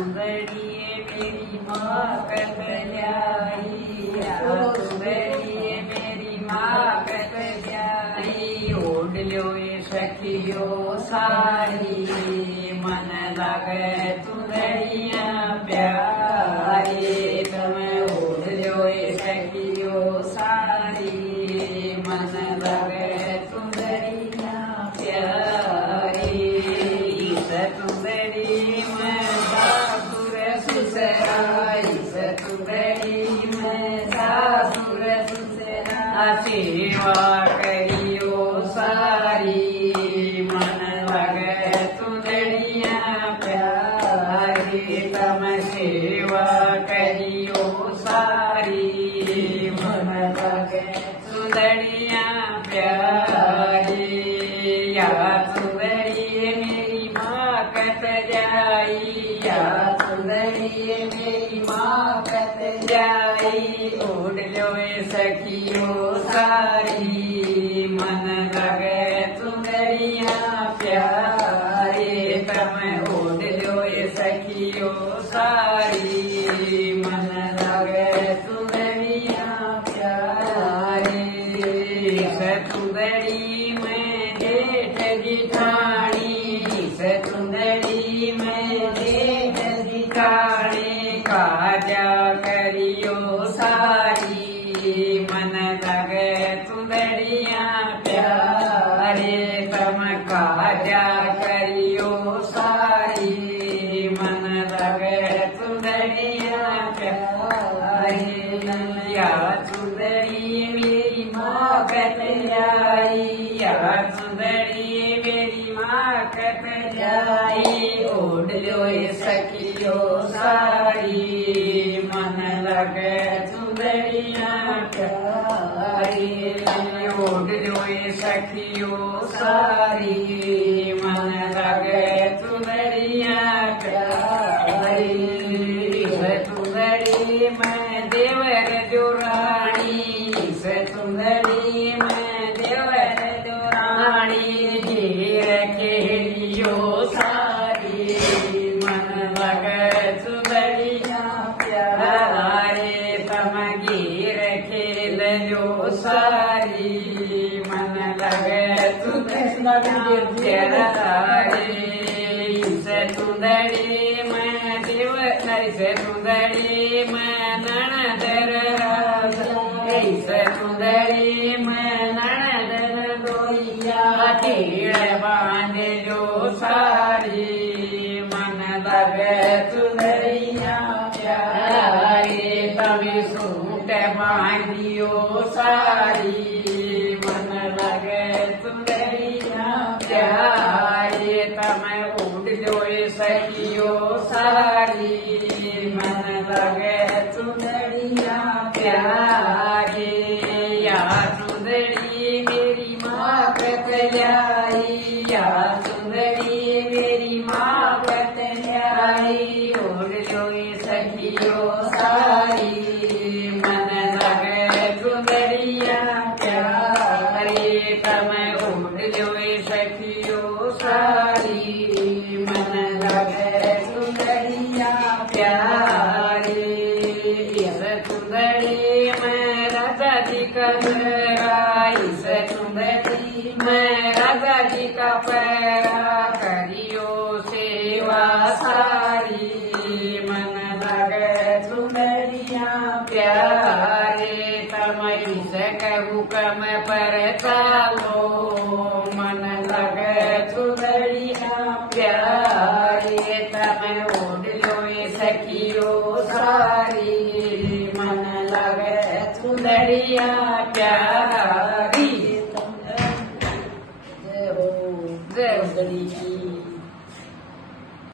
सुंदरिये मेरी माँ कत जाई, सुंदरिये मेरी माँ कत जाई। ओढ़ लो ये सखियो सारी, मन लगे सुंदरिया प्यारी। तुम्हें ओढ़ लो ये सखियो सारी, मन लगे सुंदरिया प्यारी। सुंदरी में सासुर सुसराई, सुंदरी में सासुर सुसरा। सेवा करियो सारी, मन लगे सुंदरिया प्यारी। तम सेवा करियो सारी, मन लगे सुंदरिया प्यारी। या सुंदरी मेरी माँ कत जाई, या सुंदरी मेरी माँ कत जाई। ओढ़ लो ये सखियो सारी, मन लगे सुंदरिया प्यारी। तम ओढ़ लो ये सखियो सारी, मन लगे सुंदरिया प्यारी। सुंदरी में जेठ जिठानी, सुंदरी में जेठ जिठानी। काजा करियो सारी, मन लगे सुंदरिया प्यारे। तम काजा करियो सारी, मन लगे सुंदरिया प्यारे। या सुंदरी मेरी माँ कत जाई, या सुंदरी मेरी माँ कत जाई। ओढ़ लो ये सखियो सारी, मन लगे सुंदरिया प्यारी। ओढ़ लो ये सखियो सारी, मन लगे सुंदरिया प्यारी। सुंदरी में देवर जो रानी, सुंदरी में देवर जो रानी। घेर खेलियो सारी, मन लगे सुंदरिया प्यारे। तम घेर खेल जो सारी, मन लगे सुंदरिया प्यारे। सुंदरी में देवर, सुंदरी में ननदर, सुंदरी में ननदर दोइया। तीर बांध जो सारी, मन लगे सुंदरिया प्यारी। तभी सूट बांधियो सारी, मन लगे सुंदरिया प्यारी। तम उड़ जो सखियो सारी, मन लगे सुंदरिया प्यारी। या सुंदरी मेरी माँ कत जाई, या सुंदरी मेरी माँ कत जाई। ओढ़ लो ये सखियो सारी, मन लगे सुंदरिया प्यारी। तम ओढ़ लो ये सखियो सारी, मन लगे सुंदरिया प्यारी। सुंदरी में राजा जी का पैरा, इस सुंदरी में राजा जी का पैरा। करियो सेवा सारी, मन लगे सुंदरिया प्यारे। तम इस हुक्म पर चालो, मन लगे सुंदरिया प्यारे। तम ओढ़ लो ये सखियो सारी, मन लगे सुंदरिया प्यारी।